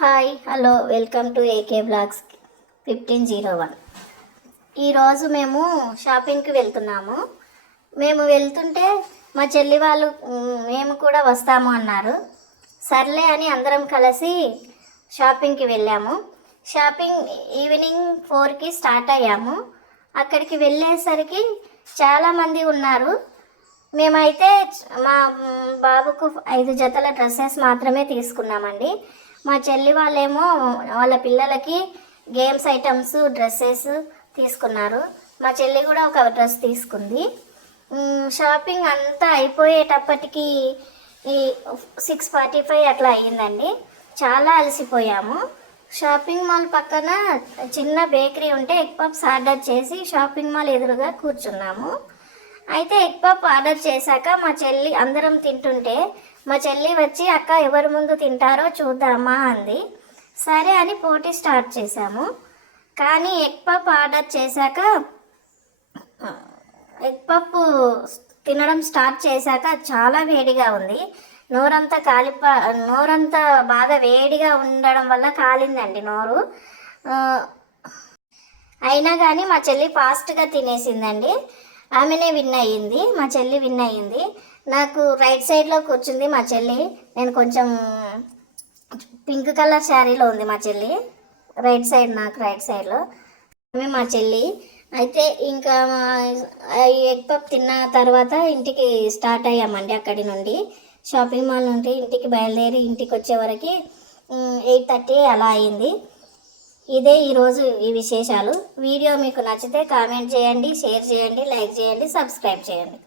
Hi hello welcome to AK blogs 1501. ఈరోజు మేము షాపింగ్కి వెళ్తున్నాము. మేము వెళ్తుంటే మా చెల్లి వాళ్ళు మేము కూడా వస్తాము అన్నారు. సర్లే అని అందరం కలిసి షాపింగ్కి వెళ్ళాము. షాపింగ్ ఈవినింగ్ 4కి స్టార్ట్ అయ్యాము. అక్కడికి వెళ్ళేసరికి చాలామంది ఉన్నారు. మేమైతే మా బాబుకు 5 జతల డ్రెస్సెస్ మాత్రమే తీసుకున్నామండి. మా చెల్లి వాళ్ళేమో వాళ్ళ పిల్లలకి గేమ్స్ ఐటమ్స్ డ్రెస్సెస్ తీసుకున్నారు. మా చెల్లి కూడా ఒక డ్రెస్ తీసుకుంది. షాపింగ్ అంతా అయిపోయేటప్పటికి ఈ 6:45 అట్లా అయ్యిందండి. చాలా అలసిపోయాము. షాపింగ్ మాల్ పక్కన చిన్న బేకరీ ఉంటే ఎగ్ పప్స్ ఆర్డర్ చేసి షాపింగ్ మాల్ ఎదురుగా కూర్చున్నాము. అయితే ఎగ్ పప్ ఆర్డర్ చేశాక మా చెల్లి అందరం తింటుంటే మా చెల్లి వచ్చి అక్క ఎవరి ముందు తింటారో చూద్దామా అంది. సరే అని పోటీ స్టార్ట్ చేశాము. కానీ ఎగ్ పప్ ఆర్డర్ చేశాక ఎగ్ పప్పు తినడం స్టార్ట్ చేశాక చాలా వేడిగా ఉంది. నోరంతా బాగా వేడిగా ఉండడం వల్ల కాలిందండి నోరు. అయినా కానీ మా చెల్లి ఫాస్ట్గా తినేసిందండి. ఆమెనే విన్ అయ్యింది. మా చెల్లి విన్ అయ్యింది. నాకు రైట్ సైడ్లో కూర్చుంది మా చెల్లి. నేను కొంచెం పింక్ కలర్ శారీలో ఉంది మా చెల్లి. నాకు రైట్ సైడ్లో ఆమె మా చెల్లి. అయితే ఇంకా ఎగ్ పప్ తిన్న తర్వాత ఇంటికి స్టార్ట్ అయ్యామండి. అక్కడి నుండి షాపింగ్ మాల్ నుండి ఇంటికి బయలుదేరి ఇంటికి వచ్చేవరకు 8:30 అలా అయింది. ఇదే ఈరోజు ఈ విశేషాలు. వీడియో మీకు నచ్చితే కామెంట్ చేయండి, షేర్ చేయండి, లైక్ చేయండి, సబ్స్క్రైబ్ చేయండి.